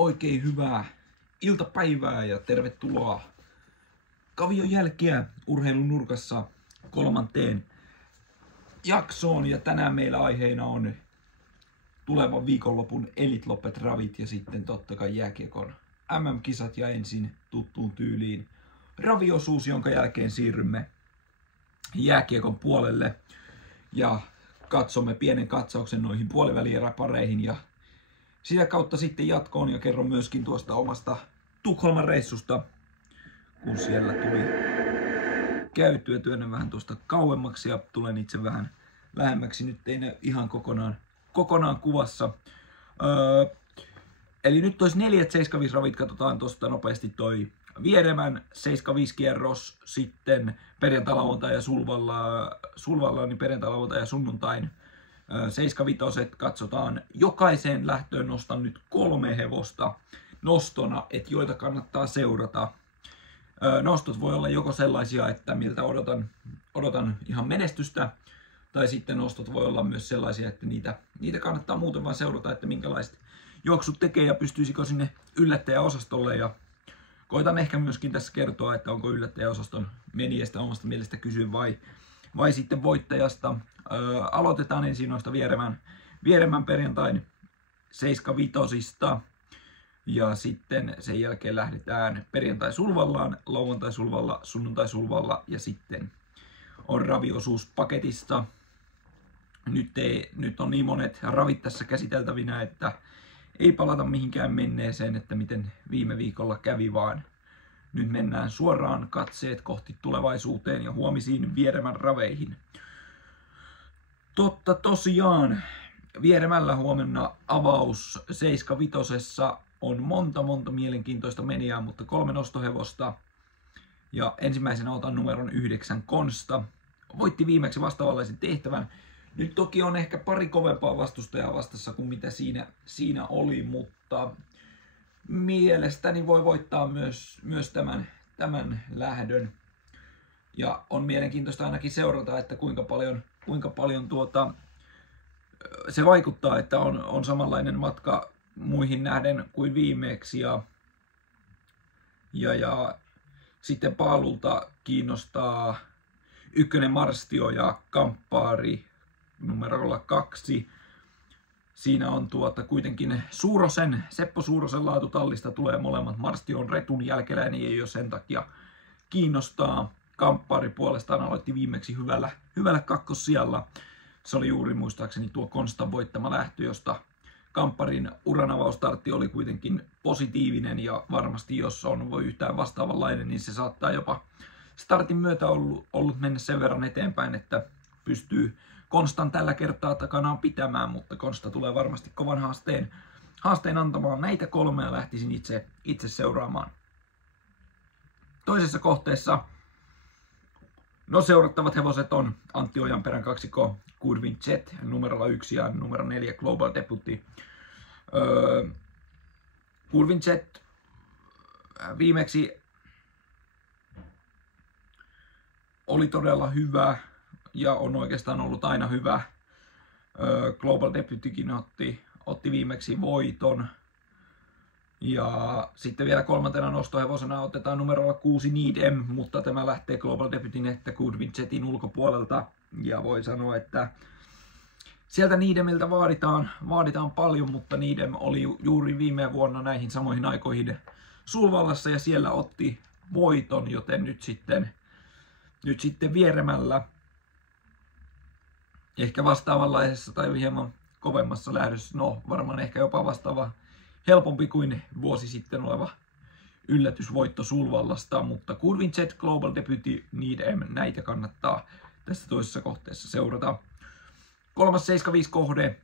Oikein hyvää iltapäivää ja tervetuloa Kavion jälkiä urheilun nurkassa 3. jaksoon. Ja tänään meillä aiheena on tulevan viikonlopun Elite Loppet ravit ja sitten totta kai jääkiekon MM-kisat ja ensin tuttuun tyyliin raviosuus, jonka jälkeen siirrymme jääkiekon puolelle ja katsomme pienen katsauksen noihin puolivälieräpareihin ja sitä kautta sitten jatkoon ja kerron myöskin tuosta omasta Tukholman reissusta, kun siellä tuli käytyä. Työnnän vähän tuosta kauemmaksi ja tulen itse vähän lähemmäksi. Nyt ei ne ihan kokonaan kuvassa. Eli nyt tois 4 75 ravit, katsotaan tuosta nopeasti toi Vieremän 75 kierros, sitten perjantai, lauantai ja sulvalla niin perjantai, lauantai ja sunnuntain 75 katsotaan. Jokaiseen lähtöön nostan nyt 3 hevosta nostona, että joita kannattaa seurata. Nostot voi olla joko sellaisia, että miltä odotan ihan menestystä, tai sitten nostot voi olla myös sellaisia, että niitä kannattaa muuten vaan seurata, että minkälaiset juoksut tekee ja pystyisikö sinne yllättäjäosastolle. Ja koitan ehkä myöskin tässä kertoa, että onko yllättäjäosaston menijästä omasta mielestä kysyä vai sitten voittajasta. Aloitetaan ensin noista Vieremän perjantain 75 ja sitten sen jälkeen lähdetään perjantai sulvallaan, lauantai sulvalla, sunnuntai sulvalla ja sitten on raviosuus paketista. Nyt on niin monet ravit tässä käsiteltävinä, että ei palata mihinkään menneeseen, että miten viime viikolla kävi, vaan nyt mennään suoraan katseet kohti tulevaisuuteen ja huomisiin Vieremän raveihin. Totta tosiaan, Vieremällä huomenna avaus 75 on monta mielenkiintoista menijää, mutta 3 nostohevosta. Ja ensimmäisenä otan numeron 9 Konsta. Voitti viimeksi vastaavanlaisen tehtävän. Nyt toki on ehkä pari kovempaa vastustajaa vastassa kuin mitä siinä oli, mutta mielestäni voi voittaa myös tämän lähdön. Ja on mielenkiintoista ainakin seurata, että kuinka paljon se vaikuttaa, että on samanlainen matka muihin nähden kuin viimeksi. Ja sitten paalulta kiinnostaa 1 Marstio ja Kamppaari numerolla 2. Siinä on kuitenkin Seppo Suurosen laatutallista tulee molemmat. Marstio on retun jälkeläinen, ei ole sen takia kiinnostaa. Kamppaari puolestaan aloitti viimeksi hyvällä kakkossijalla. Se oli juuri muistaakseni tuo Konstan voittama lähtö, josta Kampparin uranavaustartti oli kuitenkin positiivinen ja varmasti jos voi yhtään vastaavanlainen, niin se saattaa jopa startin myötä ollut mennä sen verran eteenpäin, että pystyy Konstan tällä kertaa takanaan pitämään, mutta Konsta tulee varmasti kovan haasteen antamaan. Näitä 3 lähtisin itse seuraamaan. Toisessa kohteessa seurattavat hevoset on Antti Ojanperän kaksikko Goodwin Jet numerolla 1 ja numero 4 Global Deputy. Goodwin Jet viimeksi oli todella hyvä ja on oikeastaan ollut aina hyvä. Global Deputykin otti viimeksi voiton. Ja sitten vielä 3. nostohevosena otetaan numerolla 6 Need M, mutta tämä lähtee Global Deputyn että Goodwin Jetin ulkopuolelta. Ja voi sanoa, että sieltä Needemiltä vaaditaan paljon, mutta Needem oli juuri viime vuonna näihin samoihin aikoihin Sulvallassa ja siellä otti voiton, joten nyt sitten Vieremällä ehkä vastaavanlaisessa tai hieman kovemmassa lähdössä, varmaan ehkä jopa vastaava helpompi kuin vuosi sitten oleva yllätysvoitto Sulvallasta, mutta Goodwin Jet, Global Deputy, Need M, näitä kannattaa tässä toisessa kohteessa seurata. 3. 75 kohde.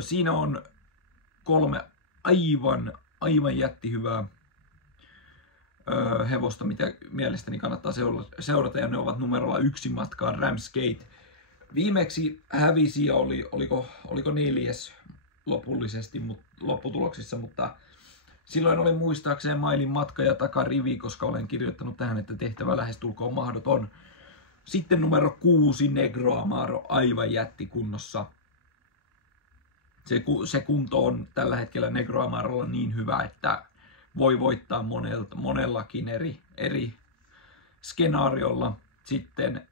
Siinä on 3 aivan jättihyvää hevosta, mitä mielestäni kannattaa seurata, ja ne ovat numerolla 1 matkaan Ramsgate. Viimeksi hävisi ja oliko 4. lopullisesti lopputuloksissa, mutta silloin oli muistaakseen mailin matka ja takarivi, koska olen kirjoittanut tähän, että tehtävä lähestulkoon mahdoton. Sitten numero 6 Negro Amaro, aivan jättikunnossa. se kunto on tällä hetkellä Negro Amarolla niin hyvä, että voi voittaa monellakin eri skenaariolla. Sitten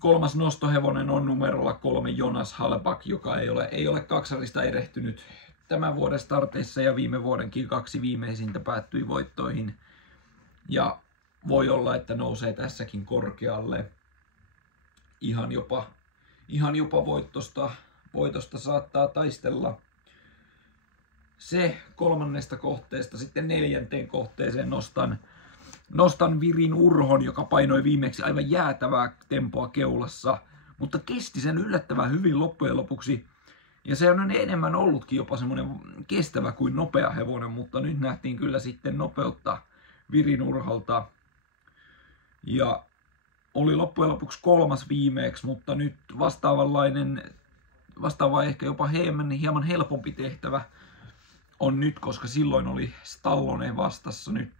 kolmas nostohevonen on numerolla 3 Jonas Halbach, joka ei ole kaksarista erehtynyt tämän vuoden starteissa ja viime vuodenkin 2 viimeisintä päättyi voittoihin. Ja voi olla, että nousee tässäkin korkealle. Ihan jopa voitosta saattaa taistella. Se 3. kohteesta sitten 4. kohteeseen nostan Virin Urhon, joka painoi viimeksi aivan jäätävää tempoa keulassa, mutta kesti sen yllättävän hyvin loppujen lopuksi. Ja se on enemmän ollutkin jopa semmoinen kestävä kuin nopea hevonen, mutta nyt nähtiin kyllä sitten nopeutta Virin Urholta. Ja oli loppujen lopuksi 3. viimeeksi, mutta nyt vastaava ehkä jopa hieman helpompi tehtävä on nyt, koska silloin oli Stallone vastassa. Nyt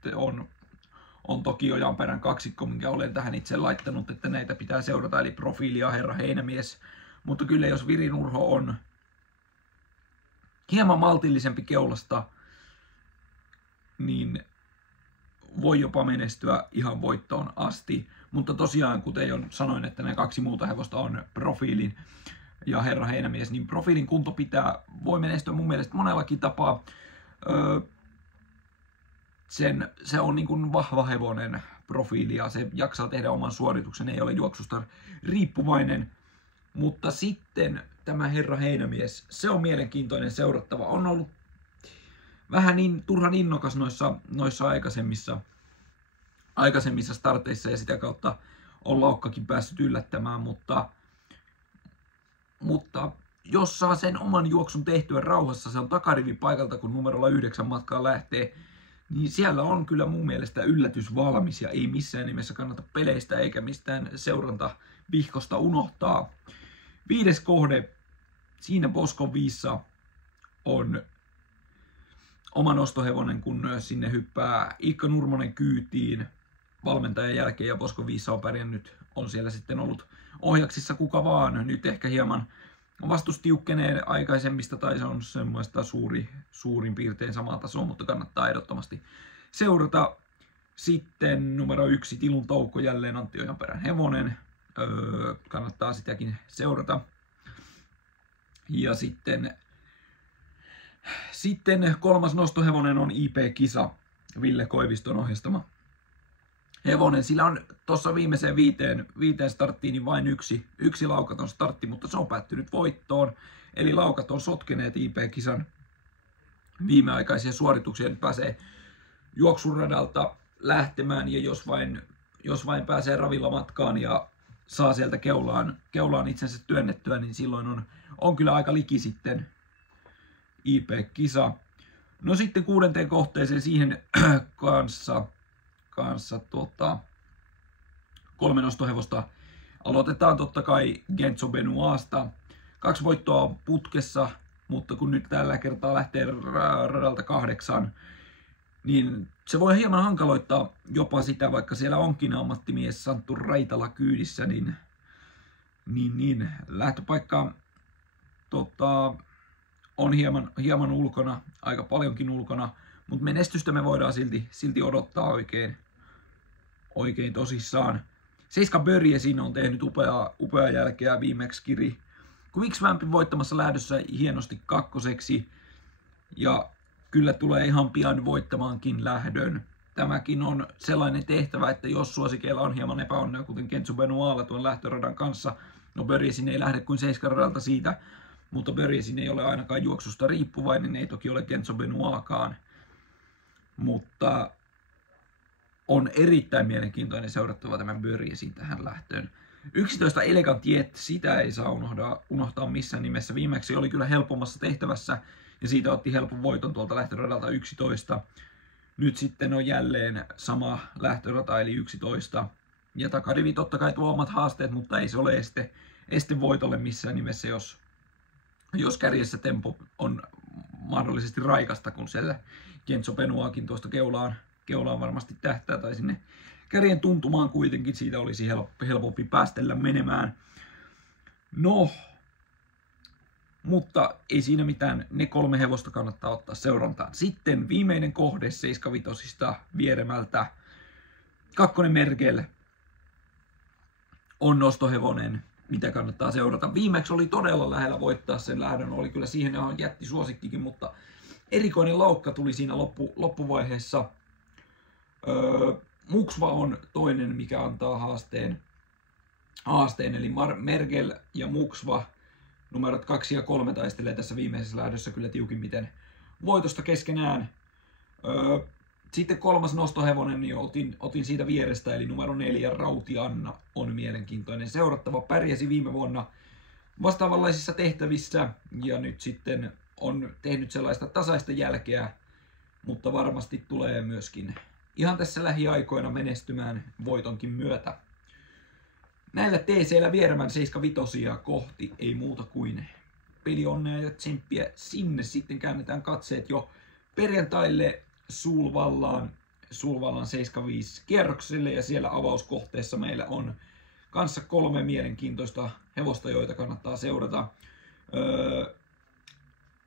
on toki Ojanperän kaksikko, minkä olen tähän itse laittanut, että näitä pitää seurata, eli Profiili ja Herra Heinämies. Mutta kyllä jos Virin Urho on hieman maltillisempi keulasta, niin voi jopa menestyä ihan voittoon asti. Mutta tosiaan, kuten jo sanoin, että nämä 2 muuta hevosta on Profiilin ja Herra Heinämies, niin Profiilin kunto voi menestyä mun mielestä monellakin tapaa. Se on niin kuin vahva hevonen Profiili ja se jaksaa tehdä oman suorituksen, ei ole juoksusta riippuvainen. Mutta sitten tämä Herra Heinämies, se on mielenkiintoinen seurattava. On ollut vähän turhan innokas noissa aikaisemmissa starteissa ja sitä kautta on laukkakin päässyt yllättämään, mutta jos saa sen oman juoksun tehtyä rauhassa, se on takarivin paikalta, kun numerolla 9 matkaa lähtee, niin siellä on kyllä mun mielestä yllätys valmis ja ei missään nimessä kannata peleistä eikä mistään seurantavihkosta unohtaa. 5. kohde, siinä Boskon 5 on oma nostohevonen, kun sinne hyppää Ilkka Nurmonen kyytiin valmentajan jälkeen ja Boskon 5 on pärjännyt. On siellä sitten ollut ohjaksissa kuka vaan. Nyt ehkä hieman vastus tiukkenee aikaisemmista tai se on semmoista suurin piirtein samaa tasoa, mutta kannattaa ehdottomasti seurata. Sitten numero 1 Tilun Toukko, jälleen Antti Ojanperän hevonen. Kannattaa sitäkin seurata. Ja sitten 3. nostohevonen on IP Kisa, Ville Koiviston ohjastama hevonen. Sillä on tuossa viimeiseen 5 starttiin niin vain yksi laukaton startti, mutta se on päättynyt voittoon. Eli laukat on sotkeneet IP Kisan viimeaikaisia suorituksia. Nyt pääsee juoksuradalta lähtemään ja jos vain pääsee ravilla matkaan ja saa sieltä keulaan itsensä työnnettyä, niin silloin on kyllä aika liki sitten IP-kisa. No sitten 6. kohteeseen siihen kanssa 3 nostohevosta. Aloitetaan totta kai Genzo Benoista. 2 voittoa putkessa, mutta kun nyt tällä kertaa lähtee radalta 8, niin se voi hieman hankaloittaa jopa sitä, vaikka siellä onkin ammattimies Santtu Raitala kyydissä, niin lähtöpaikka on hieman ulkona, aika paljonkin ulkona, mutta menestystä me voidaan silti odottaa oikein tosissaan. Seiska Börjesin on tehnyt upeaa jälkeä viimeksi Kiri Quicksvampin voittamassa lähdössä hienosti 2. ja kyllä tulee ihan pian voittamaankin lähdön. Tämäkin on sellainen tehtävä, että jos suosikeilla on hieman epäonnea, kuten Kenzo Benoalla tuon lähtöradan kanssa, no Börjesin ei lähde kuin 7 radalta siitä, mutta Börjesin ei ole ainakaan juoksusta riippuvainen, ei toki ole Kenzo Benoakaan. Mutta on erittäin mielenkiintoinen seurattava tämän Börjesin tähän lähtöön. 11 Elegantiet, sitä ei saa unohtaa missään nimessä. Viimeksi oli kyllä helpommassa tehtävässä ja siitä otti helpon voiton tuolta lähtöradalta 11. Nyt sitten on jälleen sama lähtörata eli 11. Ja takarivi totta kai tuo omat haasteet, mutta ei se ole este voitolle missään nimessä, jos kärjessä tempo on mahdollisesti raikasta, kun siellä Kenzo Benoakin tuosta keulaan varmasti tähtää tai sinne kärjen tuntumaan kuitenkin, siitä olisi helpompi päästellä menemään. No, Mutta ei siinä mitään, ne 3 hevosta kannattaa ottaa seurantaan. Sitten viimeinen kohde 75 Vieremältä. 2. Merkel on nostohevonen, mitä kannattaa seurata. Viimeksi oli todella lähellä voittaa sen lähdön, oli kyllä siihen ihan jätti suosikkikin, mutta erikoinen laukka tuli siinä loppuvaiheessa. Muksva on toinen, mikä antaa haasteen, eli Merkel ja Muksva, numerot 2 ja 3 taistelee tässä viimeisessä lähdössä kyllä tiukimmiten voitosta keskenään. Sitten 3. nostohevonen, niin otin siitä vierestä, eli numero 4 Rauti Anna on mielenkiintoinen seurattava. Pärjäsi viime vuonna vastaavanlaisissa tehtävissä ja nyt sitten on tehnyt sellaista tasaista jälkeä, mutta varmasti tulee myöskin ihan tässä lähiaikoina menestymään voitonkin myötä. Näillä TC:llä Vieremän 75 kohti ei muuta kuin pelionnea ja tsemppiä sinne. Sitten käännetään katseet jo perjantaille Sulvallaan 75 kierrokselle ja siellä avauskohteessa meillä on kanssa 3 mielenkiintoista hevosta, joita kannattaa seurata.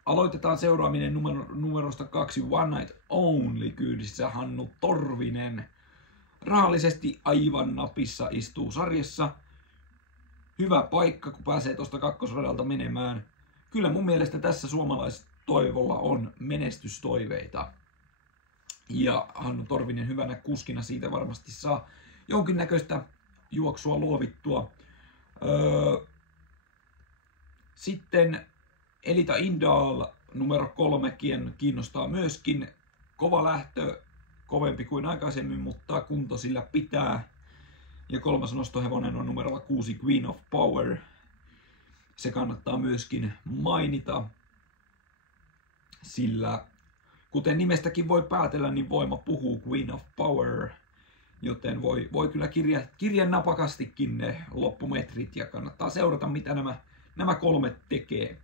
Aloitetaan seuraaminen numerosta 2 One Night Only kyydissä Hannu Torvinen. Rahallisesti aivan napissa istuu sarjassa. Hyvä paikka, kun pääsee tuosta kakkosradalta menemään. Kyllä mun mielestä tässä suomalaistoivolla on menestystoiveita. Ja Hannu Torvinen hyvänä kuskina siitä varmasti saa jonkinnäköistä juoksua luovittua. Sitten Elita Indal numero 3 kiinnostaa myöskin. Kova lähtö, kovempi kuin aikaisemmin, mutta kunto sillä pitää. Ja 3. nostohevonen on numerolla 6 Queen of Power. Se kannattaa myöskin mainita, sillä kuten nimestäkin voi päätellä, niin voima puhuu Queen of Power. Joten voi kyllä kirjan napakastikin ne loppumetrit ja kannattaa seurata, mitä nämä 3 tekee.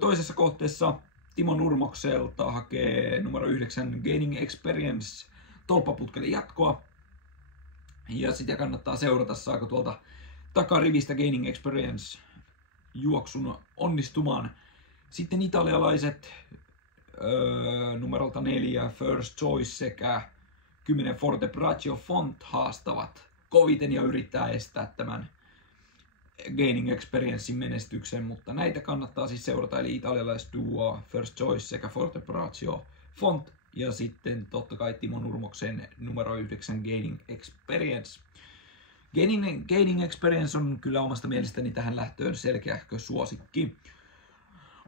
Toisessa kohteessa Timo Nurmokselta hakee numero 9 Gaining Experience tolppaputkelle jatkoa. Ja sitä kannattaa seurata, saako tuolta takarivistä Gaining Experience juoksun onnistumaan. Sitten italialaiset numerolta 4 First Choice sekä 10 Forte Braccio Font haastavat koviten ja yrittää estää tämän Gaining Experiencein menestyksen, mutta näitä kannattaa siis seurata, eli italialaisduo First Choice sekä Forte Braccio Font ja sitten totta kai Timo Nurmoksen numero 9 Gaining Experience. Gaining Experience on kyllä omasta mielestäni tähän lähtöön selkeähkö suosikki.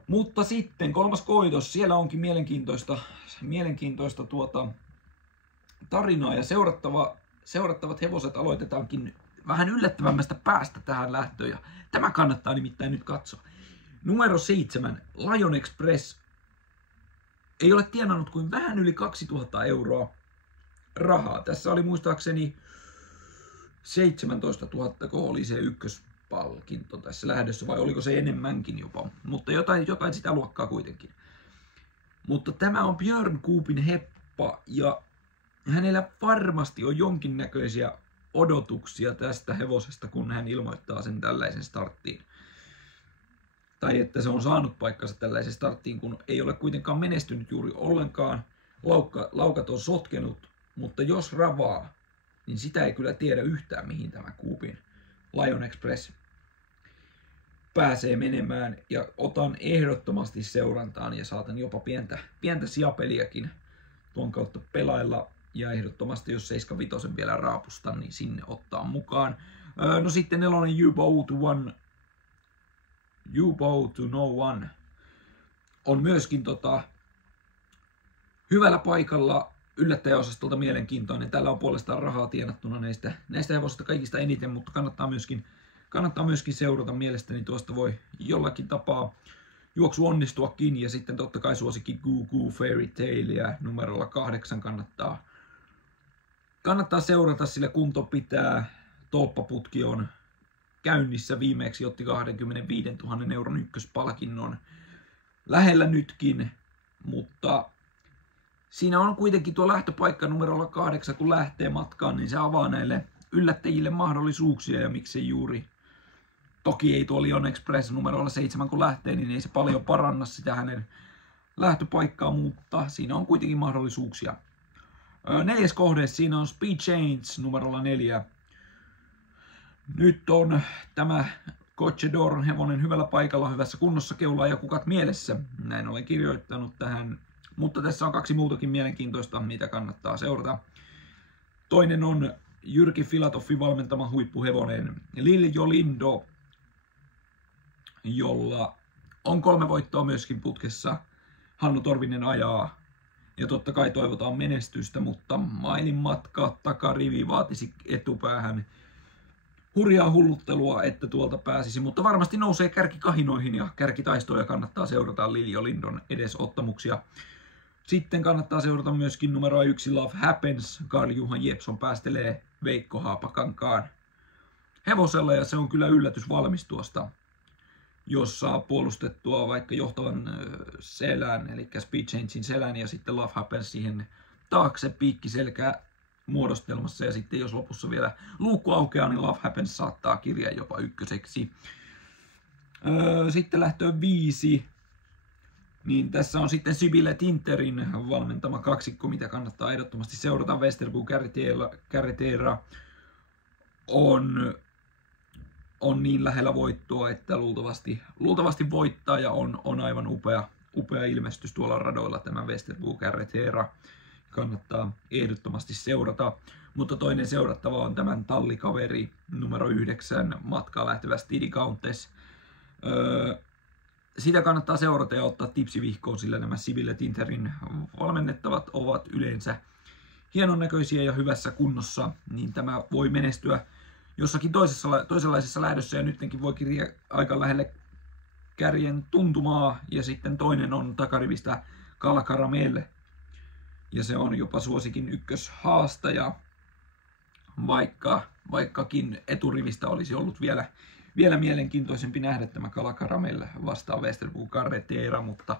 Mutta sitten 3. koitos, siellä onkin mielenkiintoista tarinaa ja seurattavat hevoset aloitetaankin vähän yllättävämmästä päästä tähän lähtöön ja tämä kannattaa nimittäin nyt katsoa. Numero 7 Lion Express ei ole tienannut kuin vähän yli 2000 euroa rahaa. Tässä oli muistaakseni 17 000, kun oli se ykköspalkinto tässä lähdössä, vai oliko se enemmänkin jopa, mutta jotain sitä luokkaa kuitenkin. Mutta tämä on Björn Koopin heppa ja hänellä varmasti on jonkinnäköisiä odotuksia tästä hevosesta, kun hän ilmoittaa sen tällaisen starttiin. Tai että se on saanut paikkansa tällaisen starttiin, kun ei ole kuitenkaan menestynyt juuri ollenkaan. Laukat on sotkenut, mutta jos ravaa, niin sitä ei kyllä tiedä yhtään, mihin tämä Koopin Lion Express pääsee menemään. Ja otan ehdottomasti seurantaan ja saatan jopa pientä sijapeliäkin tuon kautta pelailla. Ja ehdottomasti, jos 75 vielä raapustan, niin sinne ottaa mukaan. No sitten 4 You Bow to No One on myöskin hyvällä paikalla yllättäjäosastolta mielenkiintoinen. Tällä on puolestaan rahaa tienattuna näistä hevosista kaikista eniten, mutta kannattaa myöskin seurata. Mielestäni tuosta voi jollakin tapaa juoksu onnistuakin. Ja sitten totta kai suosikin Goo Goo Fairy Tailia numerolla 8 kannattaa seurata, sillä kunto pitää. Tolppaputki on käynnissä, viimeksi otti 25 000 euron ykköspalkinnon lähellä nytkin, mutta siinä on kuitenkin tuo lähtöpaikka numerolla 8, kun lähtee matkaan, niin se avaa näille yllättäjille mahdollisuuksia ja miksei Toki ei tuo Lion Express numerolla 7 kun lähtee, niin ei se paljon paranna sitä hänen lähtöpaikkaa, mutta siinä on kuitenkin mahdollisuuksia. 4. kohde, siinä on Speed Change numerolla 4. Nyt on tämä Cochedoron hevonen hyvällä paikalla, hyvässä kunnossa, keulaa ja kukat mielessä. Näin olen kirjoittanut tähän, mutta tässä on 2 muutakin mielenkiintoista, mitä kannattaa seurata. Toinen on Jyrki Filatoffin valmentama huippuhevonen Lil Jolindo, jolla on 3 voittoa myöskin putkessa. Hannu Torvinen ajaa ja totta kai toivotaan menestystä, mutta mailin matka takarivi vaatisi etupäähän hurjaa hulluttelua, että tuolta pääsisi, mutta varmasti nousee kärkikahinoihin ja kärkitaistoja kannattaa seurata Lil Jolindon edesottamuksia. Sitten kannattaa seurata myöskin numeroa 1 Love Happens. Karl-Johan Jeppsson päästelee Veikko Haapakankaan hevosella ja se on kyllä yllätys valmis tuosta, jos saa puolustettua vaikka johtavan selän, eli Speed Changein selän ja sitten Love Happens siihen taakse piikkiselkää muodostelmassa ja sitten jos lopussa vielä luukku aukeaa, niin Love Happens saattaa kirjaa jopa ykköseksi. Sitten lähtöön 5. Niin tässä on sitten Sibylle Tinterin valmentama kaksikko, mitä kannattaa ehdottomasti seurata. Westerbo Carretera on niin lähellä voittoa, että luultavasti voittaa ja on aivan upea ilmestys tuolla radoilla tämä Westerbo Carretera. Kannattaa ehdottomasti seurata. Mutta toinen seurattava on tämän tallikaveri numero 9 matkaa lähtevä Steady Countess. Sitä kannattaa seurata ja ottaa tipsivihkoon, sillä nämä Sibylle Tinterin valmennettavat ovat yleensä hienon näköisiä ja hyvässä kunnossa, niin tämä voi menestyä jossakin toisenlaisessa lähdössä ja nytkin voi kirjaa aika lähelle kärjen tuntumaa ja sitten toinen on takarivistä Kala Caramel ja se on jopa suosikin ykköshaastaja, vaikkakin eturivistä olisi ollut vielä mielenkiintoisempi nähdä tämä Kala Caramel vastaan Westerbo Carretera, mutta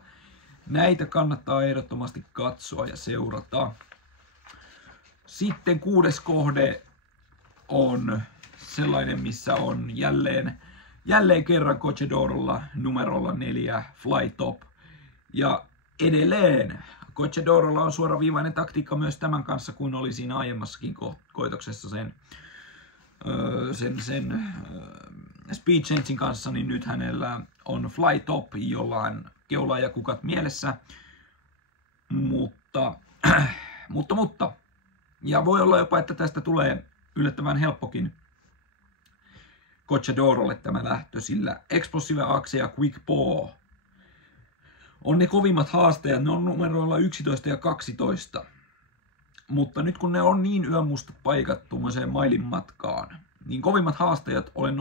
näitä kannattaa ehdottomasti katsoa ja seurata. Sitten 6. kohde on sellainen, missä on jälleen kerran Cochedorolla numerolla 4 Flytop. Ja edelleen Cochedorolla on suoraviivainen taktiikka myös tämän kanssa, kuin oli siinä aiemmassakin koitoksessa sen Speed Changein kanssa, niin nyt hänellä on Flytop, jolla on keulaa ja kukat mielessä. Mutta, ja voi olla jopa, että tästä tulee yllättävän helppokin Cochedorolle tämä lähtö, sillä Explosive Axe ja Quick Paw on ne kovimmat haastajat, ne on numeroilla 11 ja 12. Mutta nyt kun ne on niin yömustat paikat tuommoiseen mailin matkaan, niin kovimmat haastajat olen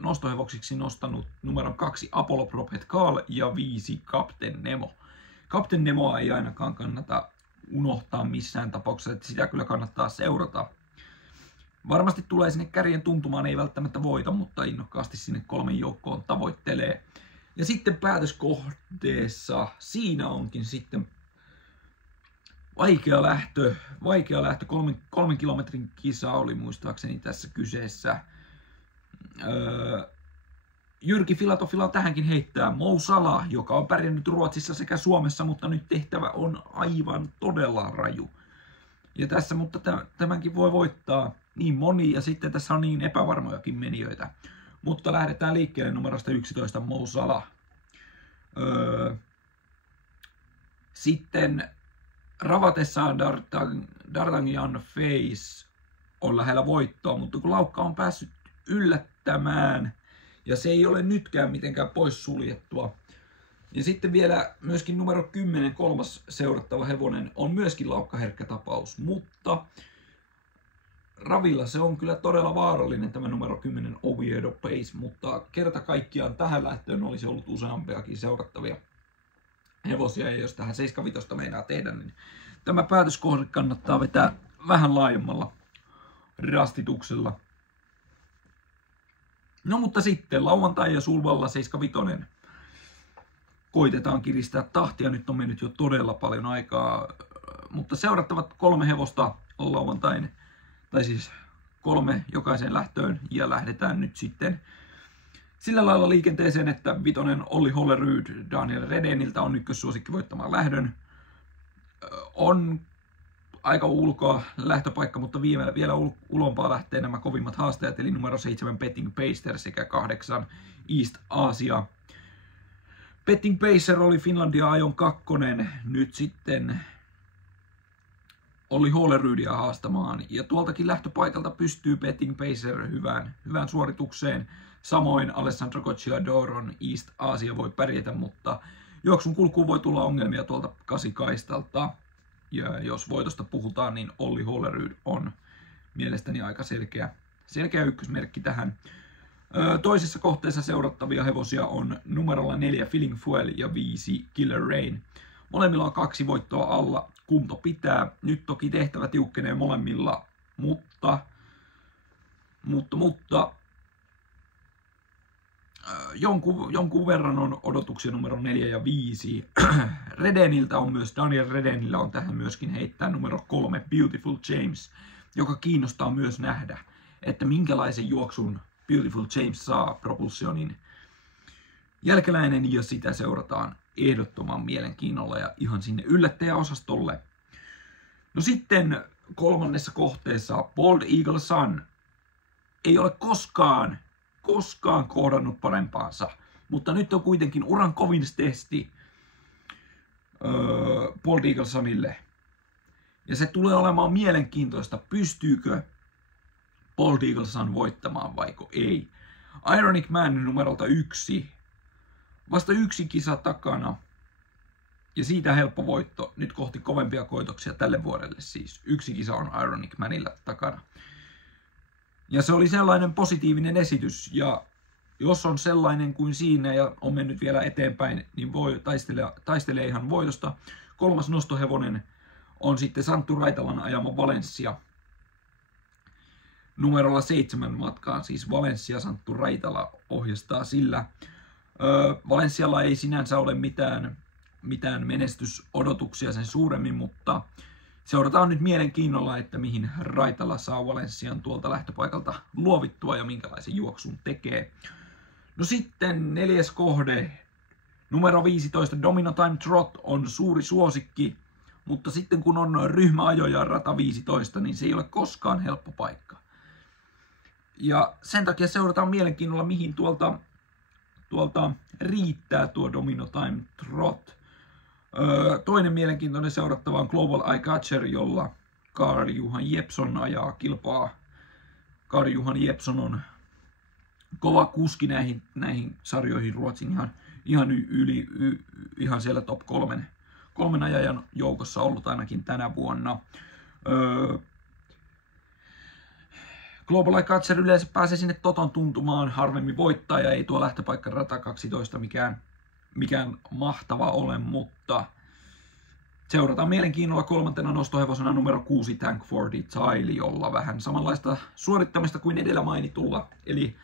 nostohevoksiksi nostanut numeron 2 Apollo Prophet Carl ja 5 Captain Nemo. Captain Nemoa ei ainakaan kannata unohtaa missään tapauksessa, että sitä kyllä kannattaa seurata. Varmasti tulee sinne kärjen tuntumaan, ei välttämättä voita, mutta innokkaasti sinne 3 joukkoon tavoittelee. Ja sitten päätöskohteessa, siinä onkin sitten vaikea lähtö. 3 kilometrin kisa oli muistaakseni tässä kyseessä. Jyrki Filatoffilla tähänkin heittää Mo Salah, joka on pärjännyt Ruotsissa sekä Suomessa, mutta nyt tehtävä on aivan todella raju. Ja tässä, mutta tämänkin voi voittaa niin moni, ja sitten tässä on niin epävarmojakin menijöitä. Mutta lähdetään liikkeelle numerosta 11 Mo Salah. Sitten ravatessaan D'Artagnan Face on lähellä voittoa, mutta kun laukka on päässyt yllättämään, ja se ei ole nytkään mitenkään poissuljettua. Ja sitten vielä myöskin numero 10, 3. seurattava hevonen, on myöskin laukkaherkkä tapaus, mutta ravilla se on kyllä todella vaarallinen tämä numero 10 Oviedo Pace, mutta kerta kaikkiaan tähän lähtöön olisi ollut useampiakin seurattavia hevosia, ja jos tähän 7-5 meinaa tehdä, niin tämä päätöskohde kannattaa vetää vähän laajemmalla rastituksella. No mutta sitten lauantai ja Sulvalla 7-5. Koitetaan kiristää tahtia, nyt on mennyt jo todella paljon aikaa, mutta seurattavat 3 hevosta lauantain, tai siis 3 jokaiseen lähtöön, ja lähdetään nyt sitten sillä lailla liikenteeseen, että vitonen Olli Hollerud Daniel Redeniltä on ykkössuosikki voittamaan lähdön. On aika ulkoa lähtöpaikka, mutta vielä ulompaa lähtee nämä kovimmat haastajat, eli numero 7 Betting Pacer sekä 8 East Asia. Betting Pacer oli Finlandia ajon kakkonen, nyt sitten Olli Hollerudia haastamaan, ja tuoltakin lähtöpaikalta pystyy Betting Pacer hyvään suoritukseen. Samoin Alessandro Gocciadoron East Asia voi pärjätä, mutta juoksun kulkuun voi tulla ongelmia tuolta 8 kaistalta. Ja jos voitosta puhutaan, niin Olli Hollerud on mielestäni aika selkeä ykkösmerkki tähän. Toisessa kohteessa seurattavia hevosia on numerolla 4 Feeling Fuel ja 5 Killer Rain. Molemmilla on 2 voittoa alla, kunto pitää. Nyt toki tehtävä tiukkenee molemmilla, mutta jonkun verran on odotuksia numero 4 ja 5. Redeniltä on myös, Daniel Redenillä on tähän myöskin heittää numero 3 Beautiful James, joka kiinnostaa myös nähdä, että minkälaisen juoksun Beautiful James saa Propulsionin jälkeläinen, ja sitä seurataan ehdottoman mielenkiinnolla ja ihan sinne yllättäjäosastolle. No sitten kolmannessa kohteessa Bold Eagle Sun ei ole koskaan kohdannut parempaansa, mutta nyt on kuitenkin uran kovin testi Bold Eagle Sunille. Ja se tulee olemaan mielenkiintoista, pystyykö Bold Eagle Sun voittamaan vaiko ei. Ironic Man numerolta 1, vasta 1 kisa takana, ja siitä helppo voitto nyt kohti kovempia koitoksia tälle vuodelle siis. 1 kisa on Ironic Manilla takana. Ja se oli sellainen positiivinen esitys, ja jos on sellainen kuin siinä ja on mennyt vielä eteenpäin, niin voi taistelee ihan voitosta. 3. nostohevonen on sitten Santtu Raitalan ajama Valencia. Numerolla 7 matkaan, siis Valencia Santtu Raitala ohjastaa sillä. Valencialla ei sinänsä ole mitään menestysodotuksia sen suuremmin, mutta seurataan nyt mielenkiinnolla, että mihin Raitala saa Valencian tuolta lähtöpaikalta luovittua ja minkälaisen juoksun tekee. No sitten 4. kohde, numero 15 Domino Time Trot on suuri suosikki, mutta sitten kun on ryhmäajo ja rata 15, niin se ei ole koskaan helppo paikka. Ja sen takia seurataan mielenkiinnolla, mihin tuolta riittää tuo Domino Time Trot. Toinen mielenkiintoinen seurattava on Global Eye Catcher, jolla Karl-Johan Jeppsson ajaa kilpaa. Karl-Johan Jeppsson on kova kuski näihin sarjoihin Ruotsin ihan siellä top 3 ajajan joukossa ollut ainakin tänä vuonna. Global Eye Catcher yleensä pääsee sinne Toton tuntumaan, harvemmin voittaa ja ei tuo lähtöpaikka rata 12 mikään mahtava ole, mutta seurataan mielenkiinnolla 3. nostohevosena numero 6 Tank for the Tile, jolla vähän samanlaista suorittamista kuin edellä mainitulla. Eli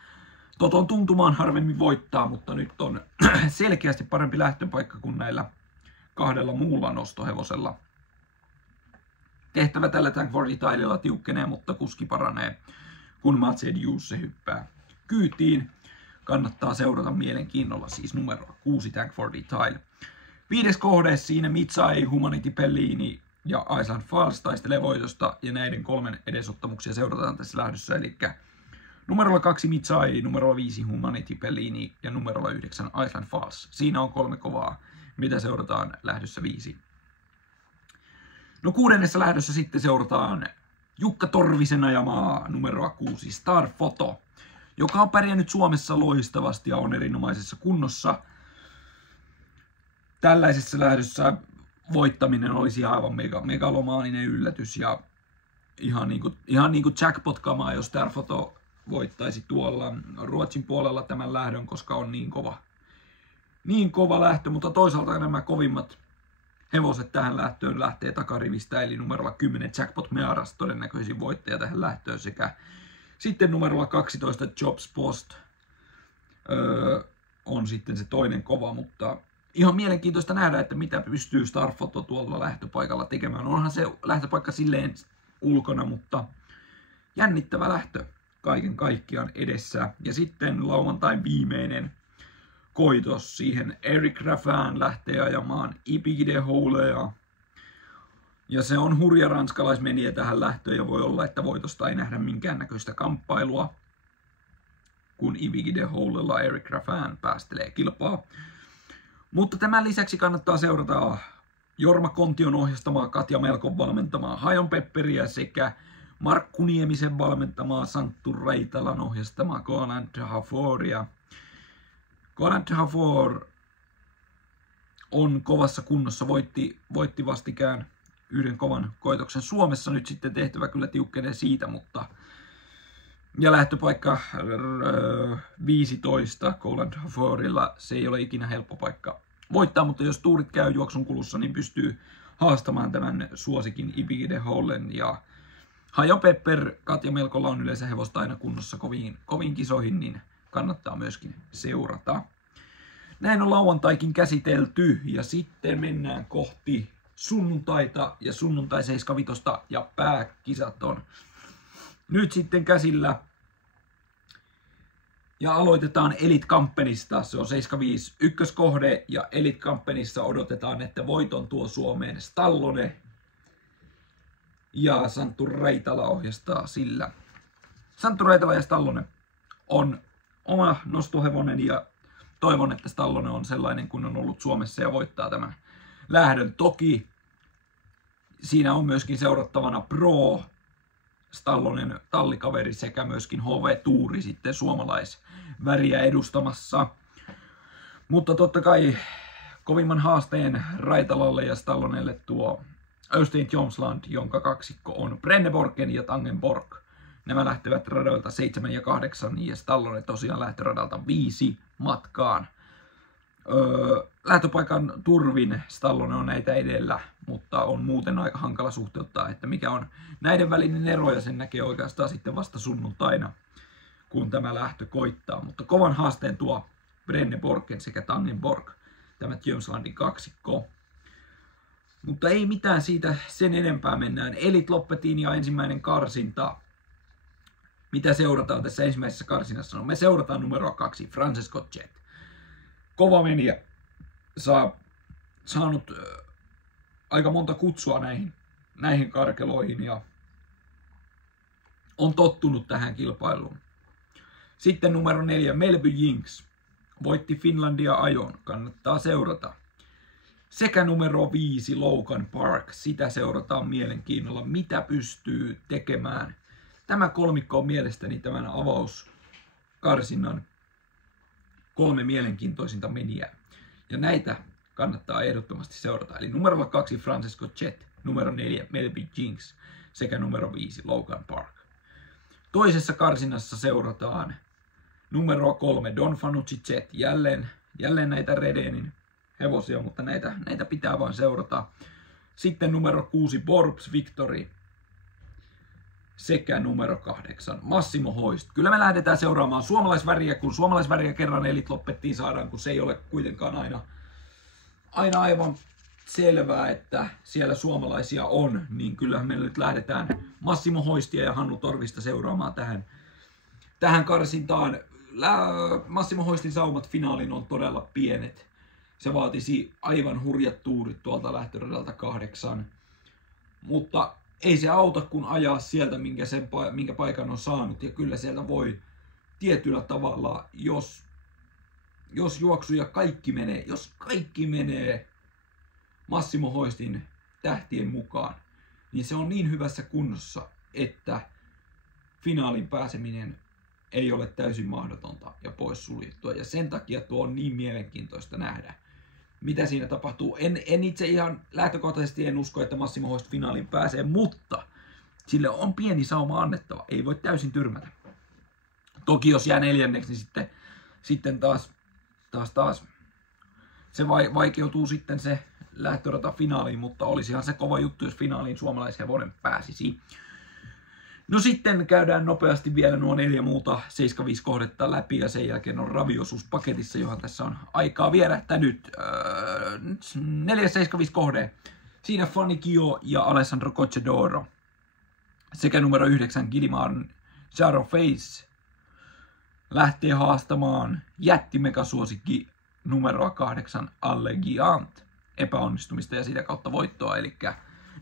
Toton tuntumaan harvemmin voittaa, mutta nyt on selkeästi parempi lähtöpaikka kuin näillä 2 muulla nostohevosella. Tehtävä tällä Tank for the Tilella tiukkenee, mutta kuski paranee, kun Matsed Jusse hyppää kyytiin. Kannattaa seurata mielenkiinnolla siis numero 6 Tank for the Tile. 5. kohde siinä Mitsai, Humanity Pellini ja Iceland Falls taistelee voitosta, ja näiden 3 edesottamuksia seurataan tässä lähdössä, eli numerolla 2 Mitsai, numerolla 5 Humanity Pellini ja numerolla 9 Iceland Falls. Siinä on 3 kovaa, mitä seurataan lähdössä 5. No 6. lähdössä sitten seurataan Jukka Torvisen ajamaa numeroa 6 Star Photo, joka on pärjännyt Suomessa loistavasti ja on erinomaisessa kunnossa. Tällaisessa lähdössä voittaminen olisi aivan megalomaaninen yllätys ja ihan niin kuin jackpot-kamaa, jos Star Photo voittaisi tuolla Ruotsin puolella tämän lähdön, koska on niin kova lähtö, mutta toisaalta nämä kovimmat hevoset tähän lähtöön lähtee takarivistä, eli numerolla 10 Jackpot Mearas todennäköisin voittaja tähän lähtöön, sekä sitten numerolla 12 Jobs Post on sitten se toinen kova, mutta ihan mielenkiintoista nähdä, että mitä pystyy Star Photo tuolla lähtöpaikalla tekemään. Onhan se lähtöpaikka silleen ulkona, mutta jännittävä lähtö. kaiken kaikkiaan edessä. Ja sitten lauantain viimeinen koitos siihen. Eric Raffin lähtee ajamaan Ibi de Houlea. Ja se on hurja ranskalaismeniä tähän lähtöön ja voi olla, että voitosta ei nähdä minkäännäköistä kamppailua, kun Ibi de Houlella Eric Raffin päästelee kilpaa. Mutta tämän lisäksi kannattaa seurata Jorma Kontion ohjastamaa, Katja Melkon valmentamaa Hajon Pepperiä sekä Markku Niemisen valmentamaa Santtu Raitalan ohjastamaa Colan de Haforia. Colan de Hafor on kovassa kunnossa, voitti vastikään yhden kovan koitoksen Suomessa. Nyt sitten tehtävä kyllä tiukkenee siitä, mutta ja lähtöpaikka 15 Colan de Haforilla, se ei ole ikinä helppo paikka voittaa, mutta jos tuurit käy juoksun kulussa, niin pystyy haastamaan tämän suosikin Ibi de Houlen. Ja Hajon Pepper, Katja Melkolla on yleensä hevosta aina kunnossa koviin kisoihin, niin kannattaa myöskin seurata. Näin on lauantaikin käsitelty ja sitten mennään kohti sunnuntaita ja sunnuntai 75 ja pääkisat on nyt sitten käsillä. Ja aloitetaan Elite Companysta, se on 75 ykköskohde ja Elite Companyssa odotetaan, että voiton tuo Suomeen Stallone ja Santtu Raitala ohjastaa sillä. Santtu Raitala ja Stallone on oma nostohevonen ja toivon, että Stallone on sellainen kuin on ollut Suomessa ja voittaa tämän lähdön. Toki siinä on myöskin seurattavana Pro, Stallonen tallikaveri sekä myöskin HV Tuuri sitten suomalaisväriä edustamassa. Mutta totta kai kovimman haasteen Raitalalle ja Stallonelle tuo Östein Jomsland, jonka kaksikko on Brenneborgen ja Tangenborg. Nämä lähtevät radoilta 7 ja 8 ja Stallone tosiaan lähtee radalta 5 matkaan. Lähtöpaikan turvin Stallone on näitä edellä, mutta on muuten aika hankala suhteuttaa, että mikä on näiden välinen ero ja sen näkee oikeastaan sitten vasta sunnuntaina, kun tämä lähtö koittaa. Mutta kovan haasteen tuo Brenneborgen sekä Tangenborg, tämä Jomslandin kaksikko. Mutta ei mitään siitä sen enempää, mennään Elite Loppetiin ja ensimmäinen karsinta. Mitä seurataan tässä ensimmäisessä karsinassa? No, me seurataan numeroa 2, Francesco Jet. Kova meniä, saanut aika monta kutsua näihin karkeloihin ja on tottunut tähän kilpailuun. Sitten numero 4, Melby Jinx. Voitti Finlandia ajon, kannattaa seurata. Sekä numero 5, Logan Park, sitä seurataan mielenkiinnolla, mitä pystyy tekemään. Tämä kolmikko on mielestäni tämän avauskarsinnan 3 mielenkiintoisinta menijää. Ja näitä kannattaa ehdottomasti seurata. Eli numero 2 Francesco Jet, numero 4 Melby Jinx sekä numero 5 Logan Park. Toisessa karsinassa seurataan numero 3 Don Fanucci Jet, jälleen näitä Redenin hevosia, mutta näitä pitää vain seurata. Sitten numero 6 Borbs Victory sekä numero 8 Massimo Hoist. Kyllä me lähdetään seuraamaan suomalaisväriä, kun suomalaisväriä kerran Elite Loppettiin saadaan, kun se ei ole kuitenkaan aina aivan selvää, että siellä suomalaisia on, niin kyllähän me nyt lähdetään Massimo Hoistia ja Hannu Torvista seuraamaan tähän karsintaan. Massimo Hoistin saumat finaalin on todella pienet. Se vaatisi aivan hurjat tuurit tuolta lähtöradalta 8, mutta ei se auta, kun ajaa sieltä, minkä paikan on saanut. Ja kyllä sieltä voi tietyllä tavalla, jos juoksuja jos kaikki menee Massimo Hoistin tähtien mukaan, niin se on niin hyvässä kunnossa, että finaalin pääseminen ei ole täysin mahdotonta ja poissuljettua. Ja sen takia tuo on niin mielenkiintoista nähdä, mitä siinä tapahtuu. En itse ihan lähtökohtaisesti en usko, että Massimo Hoist finaaliin pääsee, mutta sille on pieni sauma annettava. Ei voi täysin tyrmätä. Toki jos jää 4, niin sitten taas se vaikeutuu sitten se lähtörata finaaliin, mutta olisihan se kova juttu, jos finaaliin suomalaishevonen pääsisi. No sitten käydään nopeasti vielä nuo 4 muuta 75 kohdetta läpi ja sen jälkeen on raviosuus paketissa, johon tässä on aikaa vierähtänyt. 4 75 kohde. Siinä Fanny Kio ja Alessandro Coccedoro sekä numero 9 Gilmar Face lähtee haastamaan jättimegasuosikki numero 8 Allegiant epäonnistumista ja sitä kautta voittoa. Eli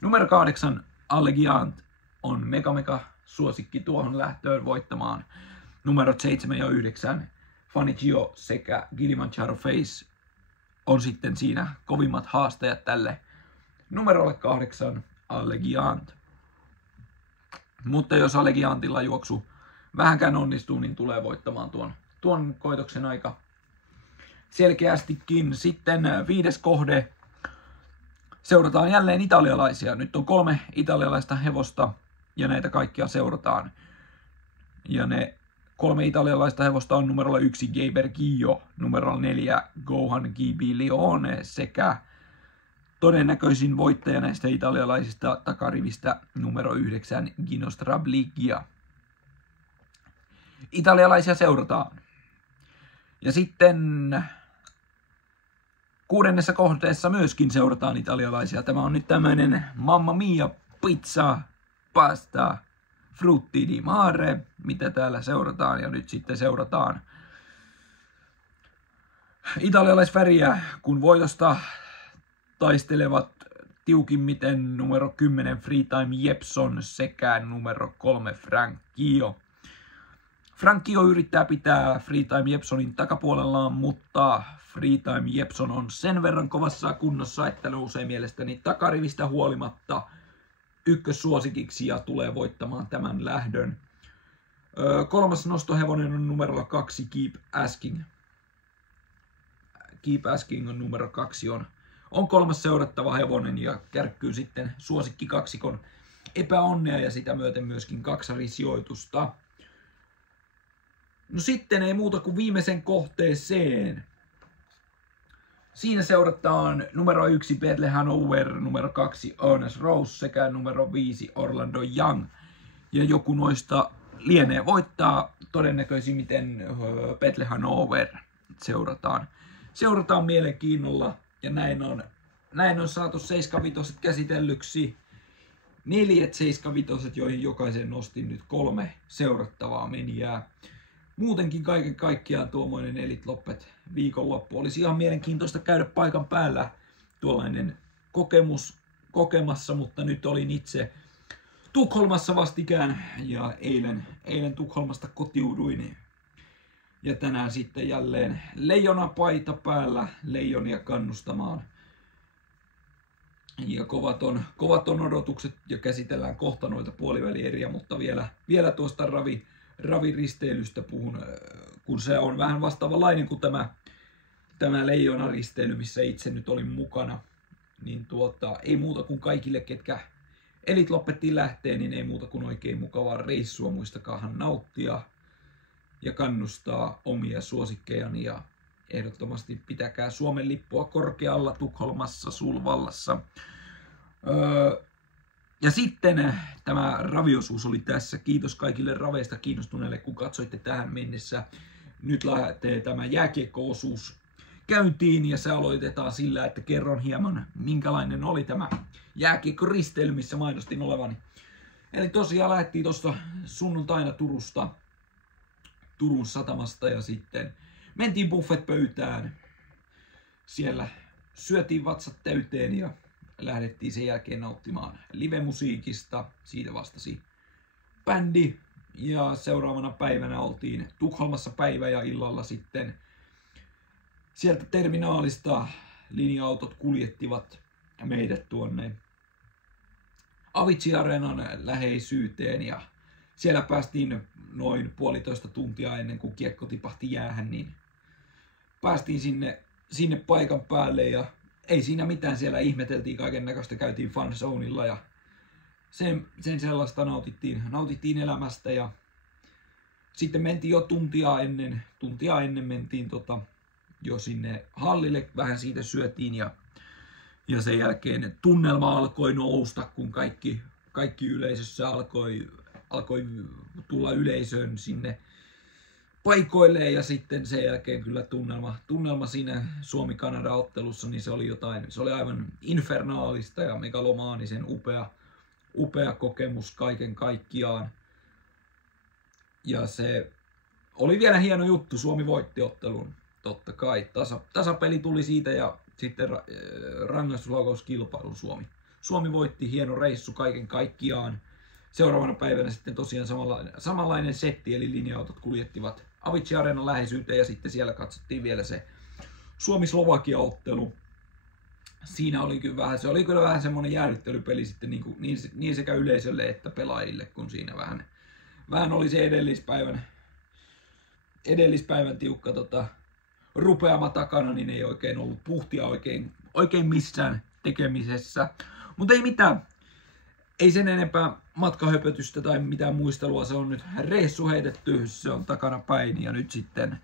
numero 8 Allegiant on mega suosikki tuohon lähtöön voittamaan. Numerot 7 ja 9 Fangio sekä Kilimanjaro Face on sitten siinä kovimmat haastajat tälle numerolle 8 Allegiant. Mutta jos Allegiantilla juoksu vähänkään onnistuu, niin tulee voittamaan tuon koitoksen aika selkeästikin. Sitten 5. kohde. Seurataan jälleen italialaisia. Nyt on 3 italialaista hevosta ja näitä kaikkia seurataan. Ja ne 3 italialaista hevosta on numerolla 1 Geibergio, numerolla 4 Gohan Gibilione sekä todennäköisin voittaja näistä italialaisista takarivistä numero 9 Gino Strabligia. Italialaisia seurataan. Ja sitten 6. kohteessa myöskin seurataan italialaisia. Tämä on nyt tämmöinen Mamma Mia Pizza Pasta Frutti di Mare, mitä täällä seurataan. Ja nyt sitten seurataan italialaisväriä, kun voitosta taistelevat tiukimmiten numero 10 Freetime Jepson sekä numero 3 Fangio. Fangio yrittää pitää Freetime Jepsonin takapuolellaan, mutta Freetime Jepson on sen verran kovassa kunnossa, että nousee mielestäni takarivistä huolimatta ykkössuosikiksi ja tulee voittamaan tämän lähdön. 3. nostohevonen on numerolla 2 Keep Asking. Keep Asking on numero 2 on 3. seurattava hevonen ja kärkkyy sitten suosikki kaksikon epäonnea ja sitä myöten myöskin 2 sijoitusta. No sitten ei muuta kuin viimeisen kohteeseen. Siinä seurataan numero 1 Bedle Hanover, numero 2 Ernest Rose sekä numero 5 Orlando Young. Ja joku noista lienee voittaa, todennäköisimmiten Bedle Hanover seurataan mielenkiinnolla. Ja näin on saatu 7-5 käsitellyksi. 4 7-5, joihin jokaisen nostin nyt 3 seurattavaa menijää. Muutenkin kaiken kaikkiaan tuommoinen Elite Loppet viikonloppu. Olisi ihan mielenkiintoista käydä paikan päällä tuollainen kokemus kokemassa, mutta nyt olin itse Tukholmassa vastikään ja eilen Tukholmasta kotiuduin. Ja tänään sitten jälleen leijonapaita päällä leijonia kannustamaan. Ja kovat on odotukset ja käsitellään kohta noita puolivälieriä, mutta vielä tuosta raviristeilystä puhun, kun se on vähän vastaavanlainen kuin tämä leijonaristeily, missä itse nyt olin mukana. Niin ei muuta kuin kaikille, ketkä Elite Loppettiin lähtee, niin ei muuta kuin oikein mukavaa reissua. Muistakaahan nauttia ja kannustaa omia suosikkejani ja ehdottomasti pitäkää Suomen lippua korkealla Tukholmassa, Sulvallassa. Ja sitten tämä raviosuus oli tässä. Kiitos kaikille raveista kiinnostuneille, kun katsoitte tähän mennessä. Nyt lähtee tämä jääkiekko-osuus käyntiin ja se aloitetaan sillä, että kerron hieman minkälainen oli tämä jääkiekko-risteily, missä mainostin olevani. Eli tosiaan lähdettiin tuosta sunnuntaina Turun satamasta ja sitten mentiin buffetpöytään. Siellä syötiin vatsat täyteen ja lähdettiin sen jälkeen nauttimaan live-musiikista. Siitä vastasi bändi ja seuraavana päivänä oltiin Tukholmassa päivä ja illalla sitten sieltä terminaalista linja-autot kuljettivat meidät tuonne Avicii-areenan läheisyyteen ja siellä päästiin noin 1,5 tuntia ennen kuin kiekko tipahti jäähän, niin päästiin sinne paikan päälle ja ei siinä mitään, siellä ihmeteltiin kaiken näköistä, käytiin fanzoneilla ja sen sellaista nautittiin elämästä ja sitten mentiin jo tuntia ennen mentiin jo sinne hallille, vähän siitä syötiin ja sen jälkeen tunnelma alkoi nousta, kun kaikki yleisössä alkoi tulla yleisöön sinne paikoilleen ja sitten sen jälkeen kyllä tunnelma siinä Suomi-Kanada-ottelussa, niin se oli aivan infernaalista ja megalomaanisen upea kokemus kaiken kaikkiaan. Ja se oli vielä hieno juttu, Suomi voitti ottelun, totta kai. Tasapeli tuli siitä ja sitten rangaistuslaukauskilpailun Suomi voitti, hieno reissu kaiken kaikkiaan. Seuraavana päivänä sitten tosiaan samanlainen setti, eli linja-autot kuljettivat Avicii-areenan läheisyyteen ja sitten siellä katsottiin vielä se Suomi-Slovakia-ottelu. Siinä oli kyllä vähän semmoinen jäädyttelypeli sitten niin sekä yleisölle että pelaajille, kun siinä vähän oli se edellispäivän tiukka rupeama takana, niin ei oikein ollut puhtia oikein missään tekemisessä. Mutta ei mitään. Ei sen enempää matkahöpötystä tai mitään muistelua, se on nyt reissu heitetty, se on takana päin ja nyt sitten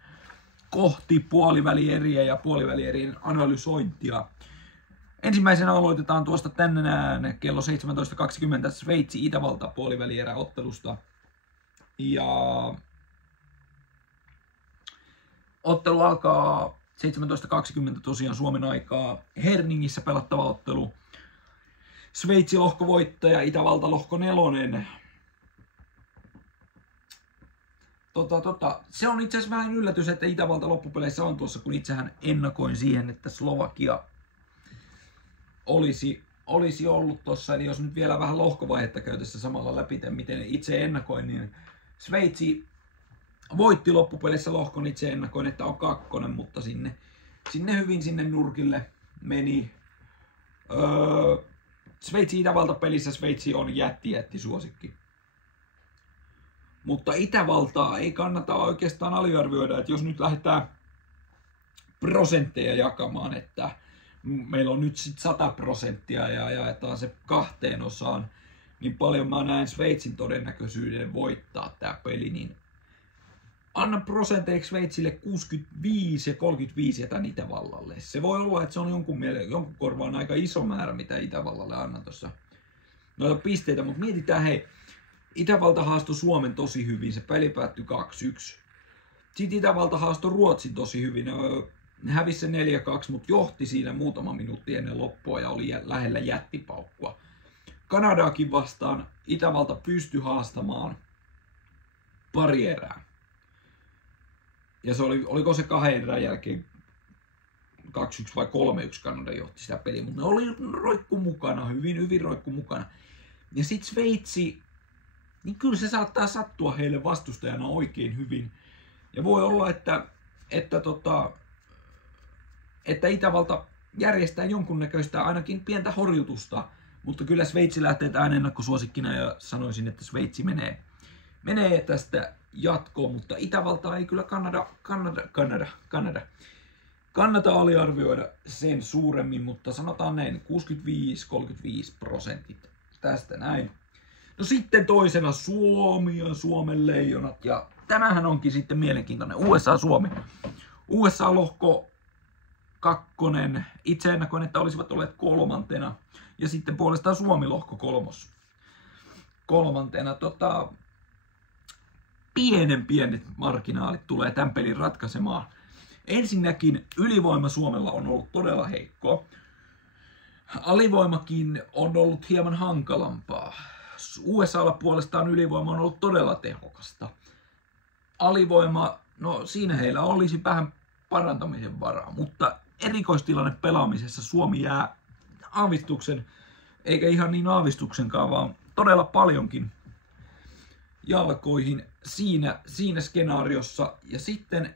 kohti puolivälieriä ja puolivälierien analysointia. Ensimmäisenä aloitetaan tuosta tänään kello 17.20 Sveitsi-Itävalta puolivälieräottelusta. Ja ottelu alkaa 17.20 tosiaan Suomen aikaa. Herningissä pelattava ottelu. Sveitsi lohkovoittaja, Itävalta lohko 4. Se on itse asiassa vähän yllätys, että Itävalta loppupeleissä on tuossa, kun itsehän ennakoin siihen, että Slovakia olisi ollut tuossa. Eli jos nyt vielä vähän lohkovaihetta käytössä samalla läpi, miten itse ennakoin, niin Sveitsi voitti loppupeleissä lohkon. Itse ennakoin, että on 2, mutta sinne hyvin sinne nurkille meni. Sveitsi-Itävalta pelissä Sveitsi on jätti suosikki. Mutta Itävaltaa ei kannata oikeastaan aliarvioida, että jos nyt lähdetään prosentteja jakamaan, että meillä on nyt sit 100% ja jaetaan se 2 osaan, niin paljon mä näen Sveitsin todennäköisyyden voittaa tää peli, niin anna prosenteiksi Sveitsille 65 ja 35 jätän Itävallalle. Se voi olla, että se on jonkun korvaan aika iso määrä, mitä Itävallalle annan tuossa noita pisteitä, mutta mietitään hei, Itävalta haastoi Suomen tosi hyvin, se peli päättyi 2-1. Sitten Itävalta haastoi Ruotsin tosi hyvin, ne hävisi se 4-2, mutta johti siinä muutama minuutti ennen loppua ja oli lähellä jättipaukkua. Kanadaakin vastaan Itävalta pystyi haastamaan pari erää. Ja se oliko se 2 erän jälkeen 2-1 vai 3-1 Kanada johti sitä peliä, mutta ne oli roikku mukana, hyvin roikku mukana. Ja sitten Sveitsi, niin kyllä se saattaa sattua heille vastustajana oikein hyvin. Ja voi olla, että Itävalta järjestää jonkunnäköistä ainakin pientä horjutusta, mutta kyllä Sveitsi lähtee tähän ennakkosuosikkina ja sanoisin, että Sveitsi menee tästä jatkoon, mutta Itävaltaa ei kyllä kannata aliarvioida sen suuremmin, mutta sanotaan näin 65-35% tästä näin. No sitten toisena Suomi ja Suomen leijonat, ja tämähän onkin sitten mielenkiintoinen. USA-Suomi. USA-lohko 2. Itse ennakoin, että olisivat olleet 3. ja sitten puolestaan Suomi-lohko 3. Pienet marginaalit tulee tämän pelin ratkaisemaan. Ensinnäkin ylivoima Suomella on ollut todella heikko. Alivoimakin on ollut hieman hankalampaa. USAlla puolestaan ylivoima on ollut todella tehokasta. Alivoima, no siinä heillä olisi vähän parantamisen varaa, mutta erikoistilanne pelaamisessa Suomi jää aavistuksen, eikä ihan niin aavistuksenkaan, vaan todella paljonkin jalkoihin siinä skenaariossa. Ja sitten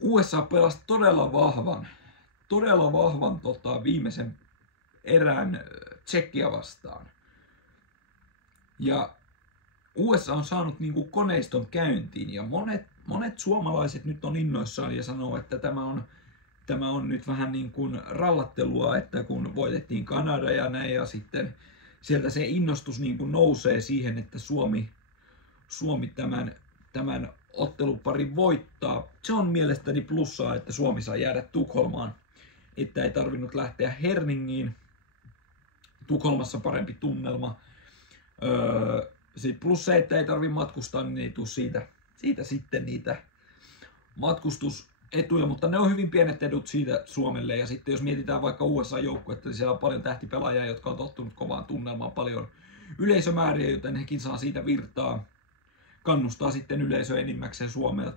USA pelasi todella vahvan viimeisen erään Tšekkiä vastaan. Ja USA on saanut niinku koneiston käyntiin ja monet suomalaiset nyt on innoissaan ja sanoo, että tämä on nyt vähän niin kuin rallattelua, että kun voitettiin Kanada ja näin ja sitten sieltä se innostus niin kuin nousee siihen, että Suomi tämän otteluparin voittaa. Se on mielestäni plussaa, että Suomi saa jäädä Tukholmaan, että ei tarvinnut lähteä Herningiin. Tukholmassa parempi tunnelma. Plus se, että ei tarvitse matkustaa, niin ei tule siitä sitten niitä matkustusetuja, mutta ne on hyvin pienet edut siitä Suomelle. Ja sitten jos mietitään vaikka USA-joukkuetta, niin siellä on paljon tähtipelaajia, jotka on tottunut kovaan tunnelmaan, paljon yleisömääriä, joten hekin saa siitä virtaa. Kannustaa sitten yleisö enimmäkseen Suomea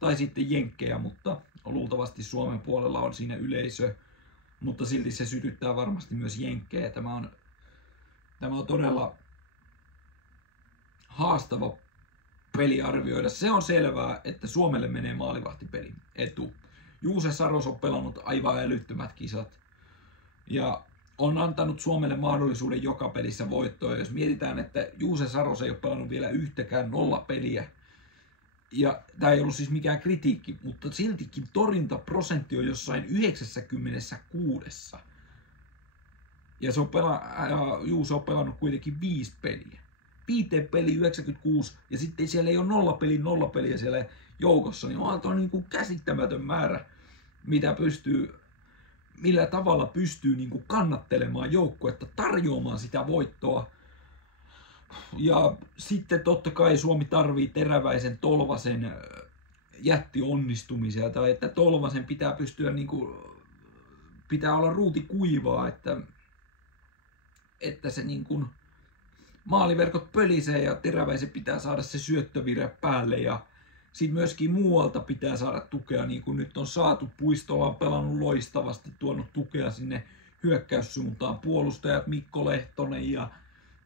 tai sitten jenkkejä, mutta luultavasti Suomen puolella on siinä yleisö, mutta silti se sytyttää varmasti myös jenkkejä. Tämä on todella haastava peli arvioida. Se on selvää, että Suomelle menee maalivahtipeli etu. Juuse Saros on pelannut aivan älyttömät kisat ja on antanut Suomelle mahdollisuuden joka pelissä voittoa. Jos mietitään, että Juuse Saros ei ole pelannut vielä yhtäkään nollapeliä, ja tämä ei ollut siis mikään kritiikki, mutta siltikin torjuntaprosentti on jossain 96. Ja Juuse on pelannut kuitenkin 5 peliä. 5 peliä 96, ja sitten siellä ei ole nollapeliä siellä joukossa, niin on niin kuin käsittämätön määrä, millä tavalla pystyy niin kuin kannattelemaan joukkuetta, tarjoamaan sitä voittoa. Ja sitten totta kai Suomi tarvii Teräväisen, Tolvasen jättionnistumisia, tai että Tolvasen pitää pystyä niin kuin, pitää olla ruuti kuivaa, että se niin kuin maaliverkot pölisee ja Teräväisen pitää saada se syöttövire päälle ja sitten myöskin muualta pitää saada tukea, niin kuin nyt on saatu. Puistola on pelannut loistavasti, tuonut tukea sinne hyökkäyssuuntaan. Puolustajat Mikko Lehtonen ja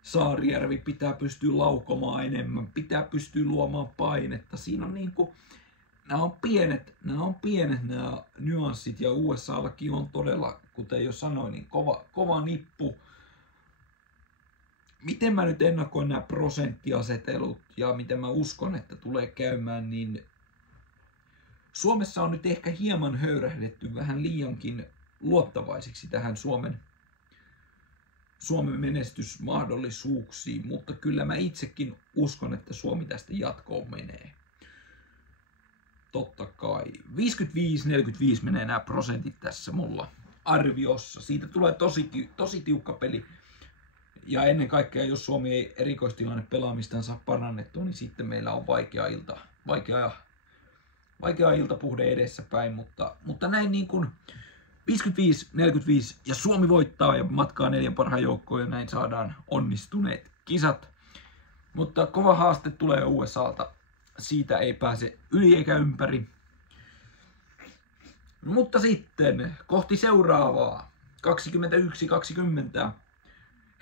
Saarijärvi pitää pystyä laukomaan enemmän, pitää pystyä luomaan painetta. Siinä on niin kuin, nämä on pienet nämä nyanssit ja USAllakin on todella, kuten jo sanoin, niin kova nippu. Miten mä nyt ennakoin nämä prosenttiasetelut ja miten mä uskon, että tulee käymään, niin Suomessa on nyt ehkä hieman höyrähdetty vähän liiankin luottavaisiksi tähän Suomen menestysmahdollisuuksiin, mutta kyllä mä itsekin uskon, että Suomi tästä jatkoon menee. Totta kai. 55-45 menee nämä prosentit tässä mulla arviossa. Siitä tulee tosi tiukka peli. Ja ennen kaikkea, jos Suomi ei erikoistilanne pelaamistaan saa parannettua, niin sitten meillä on vaikea iltapuhde edessäpäin. Mutta näin niin kuin 55-45 ja Suomi voittaa ja matkaa 4 parhaan joukkoon ja näin saadaan onnistuneet kisat. Mutta kova haaste tulee USAlta. Siitä ei pääse yli eikä ympäri. Mutta sitten kohti seuraavaa. 21-20.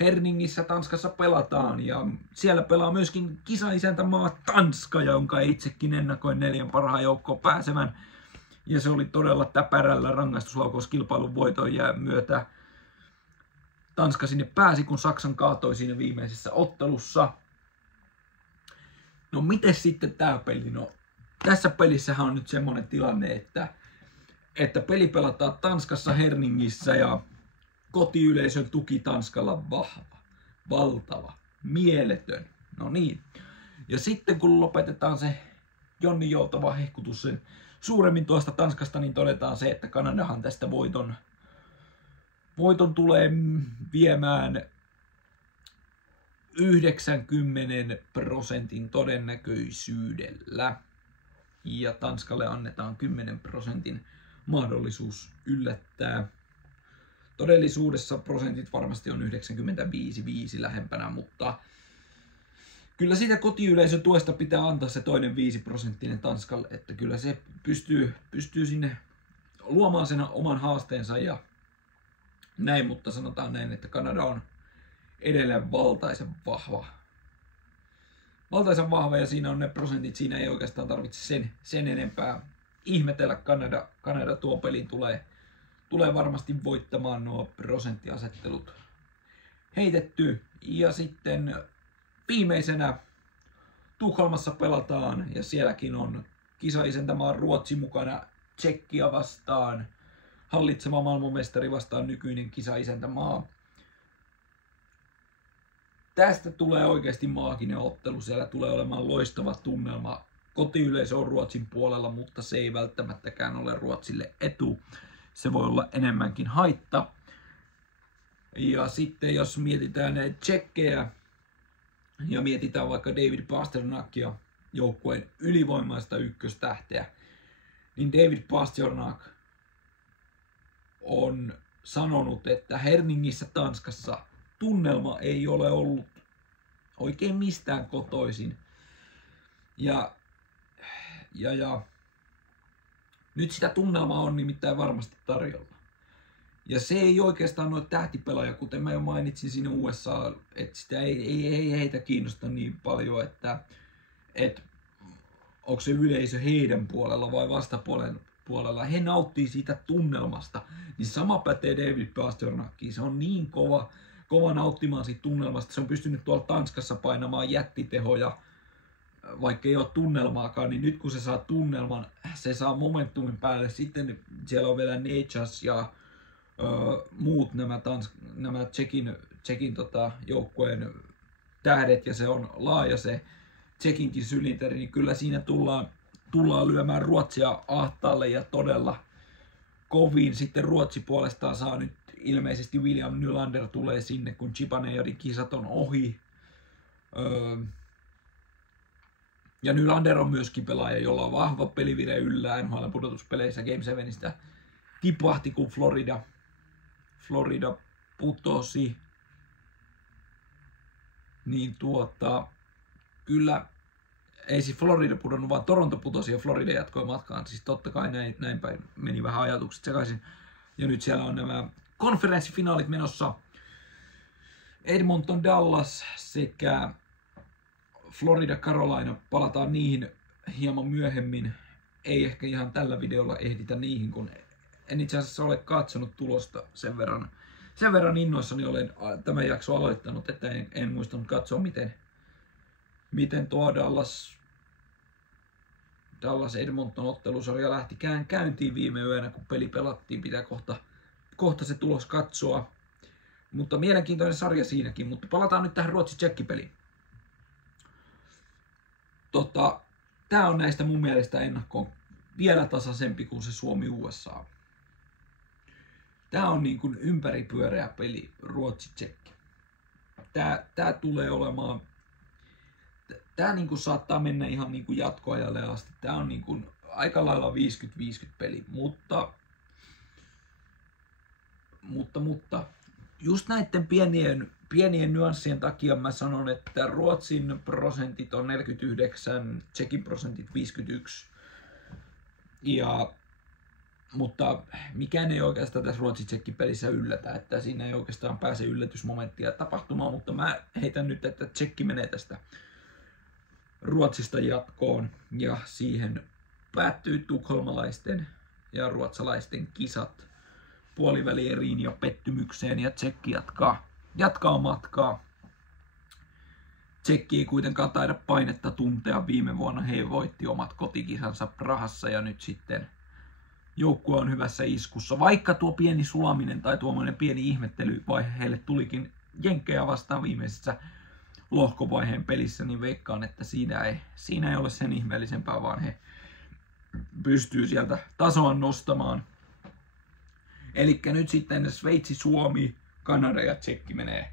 Herningissä Tanskassa pelataan ja siellä pelaa myöskin kisaisäntämaa Tanska, jonka itsekin ennakoin 4 parhaan joukkoon pääsemään. Ja se oli todella täpärällä rangaistuslaukauskilpailun voiton myötä. Tanska sinne pääsi, kun Saksan kaatoi siinä viimeisessä ottelussa. No miten sitten tämä peli? No tässä pelissähän on nyt semmoinen tilanne, että peli pelataan Tanskassa Herningissä ja kotiyleisön tuki Tanskalla on vahva, valtava, mieletön. No niin. Ja sitten kun lopetetaan se Jonni joutava hehkutus sen suuremmin tuosta Tanskasta, niin todetaan se, että Kanadahan tästä voiton tulee viemään 90% todennäköisyydellä. Ja Tanskalle annetaan 10% mahdollisuus yllättää. Todellisuudessa prosentit varmasti on 95-5 lähempänä, mutta kyllä siitä kotiyleisön tuesta pitää antaa se toinen 5% Tanskalle, että kyllä se pystyy sinne luomaan sen oman haasteensa ja näin, mutta sanotaan näin, että Kanada on edelleen valtaisen vahva ja siinä on ne prosentit, siinä ei oikeastaan tarvitse sen enempää ihmetellä. Kanada tuo pelin tulee varmasti voittamaan nuo prosenttiasettelut heitetty. Ja sitten viimeisenä Tukholmassa pelataan ja sielläkin on kisaisäntämaa Ruotsi mukana Tsekkiä vastaan, hallitsema maailmanmestari vastaan nykyinen kisaisäntämaa. Tästä tulee oikeasti maaginen ottelu, siellä tulee olemaan loistava tunnelma. Kotiyleisö on Ruotsin puolella, mutta se ei välttämättäkään ole Ruotsille etu. Se voi olla enemmänkin haitta. Ja sitten jos mietitään näitä tsekkejä ja mietitään vaikka David Pasternakia, joukkueen ylivoimaista ykköstähteä, niin David Pasternak on sanonut, että Herningissä Tanskassa tunnelma ei ole ollut oikein mistään kotoisin. Ja nyt sitä tunnelmaa on nimittäin varmasti tarjolla. Ja se ei oikeastaan ole tähtipelaaja, kuten mä jo mainitsin siinä USA, että sitä ei heitä kiinnosta niin paljon, että onko se yleisö heidän puolella vai vastapuolen puolella. He nauttii siitä tunnelmasta. Niin sama pätee David Pasternakkiin. Se on niin kova nauttimaan siitä tunnelmasta. Se on pystynyt tuolla Tanskassa painamaan jättitehoja, vaikka ei ole tunnelmaakaan, niin nyt kun se saa tunnelman, se saa momentumin päälle. Sitten siellä on vielä Nejas ja muut nämä Tšekin joukkueen tähdet, ja se on laaja se Tšekinkin sylinteri, niin kyllä siinä tullaan lyömään Ruotsia ahtaalle ja todella kovin. Sitten Ruotsi puolestaan saa nyt ilmeisesti William Nylander tulee sinne, kun Zibanejadin kisat on ohi. Ja Nylander on myöskin pelaaja, jolla on vahva pelivire yllä NHL-pudotuspeleissä. Game 7:istä tipahti, kun Florida putosi. Niin kyllä, ei siis Florida pudonnut, vaan Toronto putosi ja Florida jatkoi matkaan. Siis totta kai näin päin meni vähän ajatukset sekaisin. Ja nyt siellä on nämä konferenssifinaalit menossa. Edmonton, Dallas sekä Florida, Carolina. Palataan niihin hieman myöhemmin. Ei ehkä ihan tällä videolla ehditä niihin, kun en itse asiassa ole katsonut tulosta sen verran innoissani olen tämän jakson aloittanut, että en muistanut katsoa, miten tuo Dallas Edmonton ottelusarja lähti käyntiin viime yönä, kun peli pelattiin. Pitää kohta se tulos katsoa. Mutta mielenkiintoinen sarja siinäkin. Mutta palataan nyt tähän Ruotsi-Tšekki-peliin. Tää on näistä mun mielestä ennakkoon vielä tasaisempi kuin se Suomi-USA. Tää on niin kuin ympäripyöreä peli, Ruotsi-Tšekki. Tää tulee olemaan, tää niin kuin saattaa mennä ihan niin kuin jatkoajalle asti. Tää on niin kuin aika lailla 50-50 peli, mutta just näiden pienien nyanssien takia mä sanon, että Ruotsin prosentit on 49, Tšekin prosentit 51. Mutta mikään ei oikeastaan tässä Ruotsi-Tšekki-pelissä yllätä, että siinä ei oikeastaan pääse yllätysmomenttia tapahtumaan, mutta mä heitän nyt, että Tšekki menee tästä Ruotsista jatkoon ja siihen päättyy tukholmalaisten ja ruotsalaisten kisat puolivälieriin ja pettymykseen ja Tšekki jatkaa matkaa. Tšekki ei kuitenkaan taida painetta tuntea. Viime vuonna he voitti omat kotikisansa Prahassa ja nyt sitten joukkue on hyvässä iskussa. Vaikka tuo pieni sulaminen tai tuommoinen pieni ihmettelyvaihe heille tulikin Jenkkejä vastaan viimeisessä lohkovaiheen pelissä, niin veikkaan, että siinä ei ole sen ihmeellisempää, vaan he pystyy sieltä tasoa nostamaan. Eli nyt sitten Sveitsi, Suomi, Kanada ja Tšekki menee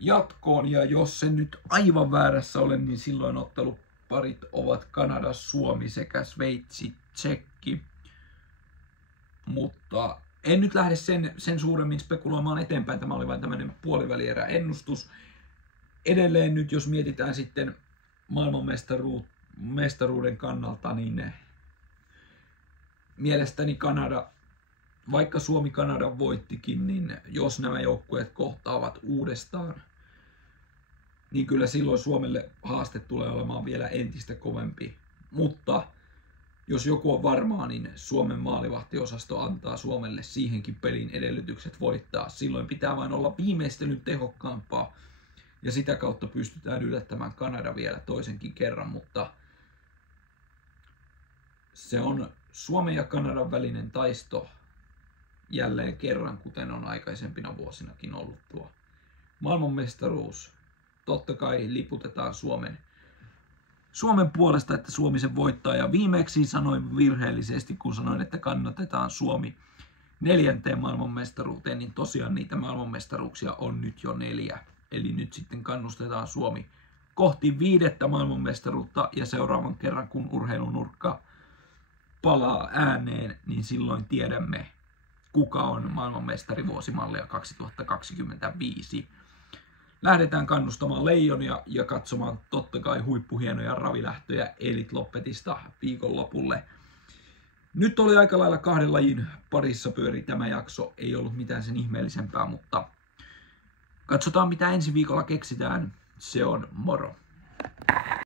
jatkoon. Ja jos se nyt aivan väärässä olen, niin silloin otteluparit ovat Kanada, Suomi sekä Sveitsi, Tšekki. Mutta en nyt lähde sen suuremmin spekuloimaan eteenpäin. Tämä oli vain tämmöinen puolivälierä ennustus. Edelleen nyt, jos mietitään sitten maailmanmestaruuden kannalta, niin mielestäni Kanada, vaikka Suomi Kanada voittikin, niin jos nämä joukkueet kohtaavat uudestaan, niin kyllä silloin Suomelle haaste tulee olemaan vielä entistä kovempi. Mutta jos joku on varmaa, niin Suomen maalivahtiosasto antaa Suomelle siihenkin pelin edellytykset voittaa. Silloin pitää vain olla viimeistelyn tehokkaampaa ja sitä kautta pystytään yllättämään Kanada vielä toisenkin kerran, mutta se on Suomen ja Kanadan välinen taisto jälleen kerran, kuten on aikaisempina vuosinakin ollut tuo maailmanmestaruus. Totta kai liputetaan Suomen puolesta, että Suomi sen voittaa. Ja viimeksi sanoin virheellisesti, kun sanoin, että kannatetaan Suomi 4. maailmanmestaruuteen, niin tosiaan niitä maailmanmestaruuksia on nyt jo 4. Eli nyt sitten kannustetaan Suomi kohti 5. maailmanmestaruutta ja seuraavan kerran, kun urheilunurkka palaa ääneen, niin silloin tiedämme, kuka on maailmanmestari vuosimallia 2025. lähdetään kannustamaan Leijonia ja katsomaan totta kai huippuhienoja ravilähtöjä Elite Loppetista viikonlopulle. Nyt oli aika lailla 2 lajin parissa pyöri tämä jakso, ei ollut mitään sen ihmeellisempää, mutta katsotaan mitä ensi viikolla keksitään. Se on moro!